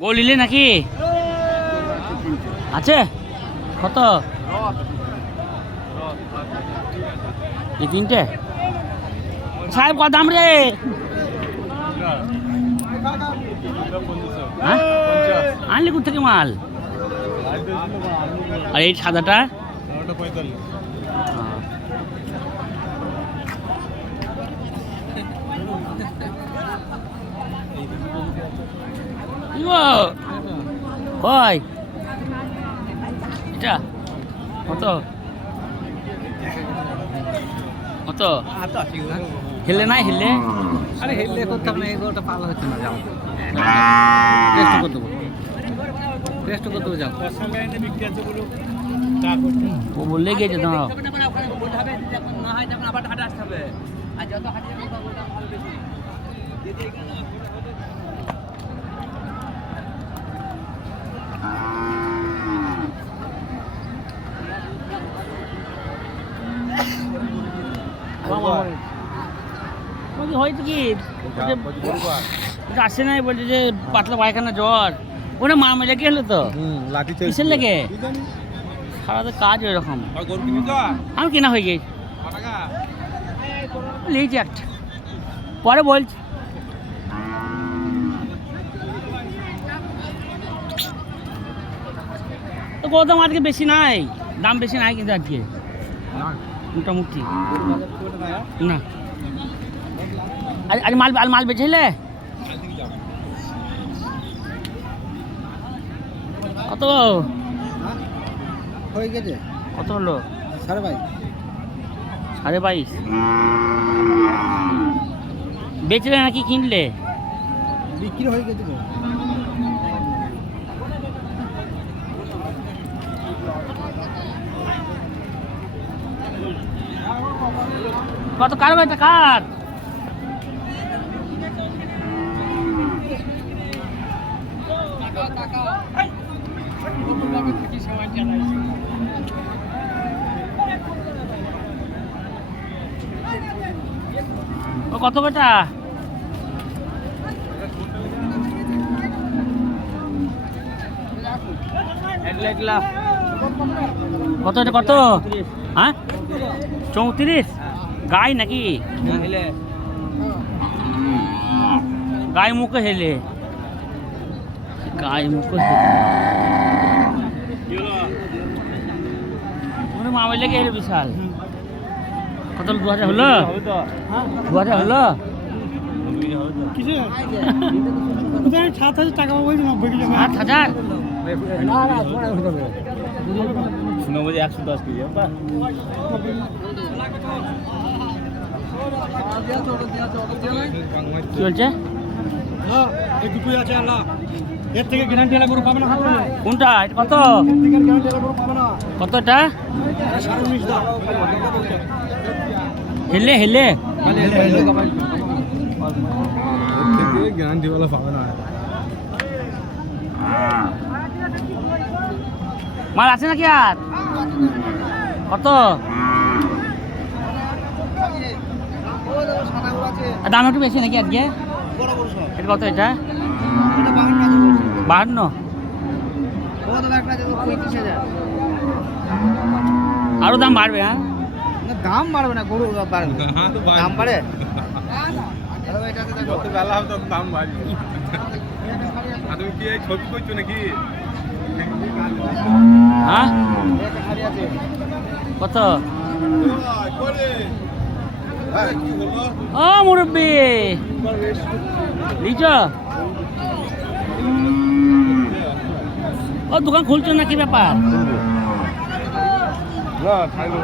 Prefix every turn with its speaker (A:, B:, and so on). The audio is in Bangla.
A: বলিলে নাকি? আছে? কত? এই তিনটে? সাহেব কত দাম রে? হ্যাঁ? আনলি কোথা থেকে মাল? আর এই সাদাটা? ইগো কই? এটা? কত? কত? হেলে নাই হেলে
B: আরে হেললে করতাম না এগুলোটা পালা হচ্ছে না যাও। টেস্ট করে দেবো টেস্ট করে দেবো যাও।
A: ও বললে গিয়েছে দাঁড়াও। বলছি, কি? আসে নাই বলছে যে পাতলা পায়খানা জ্বর। ওটা মা মেলে কি হলো তো? কিসের লেগে? সারা তো কাজ এরকম আমি কেনা হয়ে গেছি। লিয়েছি একটা। পরে বলছি। তো কত আজকে বেশি নাই। দাম বেশি নাই কিন্তু আজকে। মোটামুটি। না। আজ মাল আজ মাল বেচেছিলে কত?
B: হয়ে গেছে।
A: কত হলো?
B: সাড়ে ভাই
A: সাড়ে বাইশ। বেচলে নাকি কিনলে?
B: বিক্রি হয়ে গেছে
A: কত কার ভাই কার? ও কত বেটা? কত এটা কত? হ্যাঁ? চৌত্রিশ। গাই নাকি গাই মুখে হেলে গাই মুখে হেলে মামাই লেগে হেলে বিশাল কত দু হাজার হলো দু হাজার হলো
B: সাত হাজার টাকা বলছি নব্বই কিলো
A: আট হাজার
B: একশো দশ কেজি
A: কি বলছে
B: হ্যাঁ এই দুটোই আছে আল্লাহ এর থেকে গ্যারান্টি আলা গরু পাবে না পাবে
A: কোনটা? কত
B: এর থেকে গ্যারান্টি আলা গরু পাবে না
A: কত? এটা
B: এটা সাড়ে উনিশ দাম
A: হেলে হেলে। মাল আছে নাকি আর? কত আর দাম একটু বেশি নাকি আজকে?
B: বড় বড় সব
A: এটা কত এটা?
B: বাহান্ন। হাজার
A: দাম বাড়বে হ্যাঁ?
B: দাম বাড়বে না গরু বাড়বে। দাম বাড়ে আরে
C: দাম বাড়বে তুমি কি ছবি করছ নাকি?
A: হ্যাঁ? কত? ও মুরব্বি। লিচ ও দোকান খুলছো ব্যাপার?
C: না খাইলো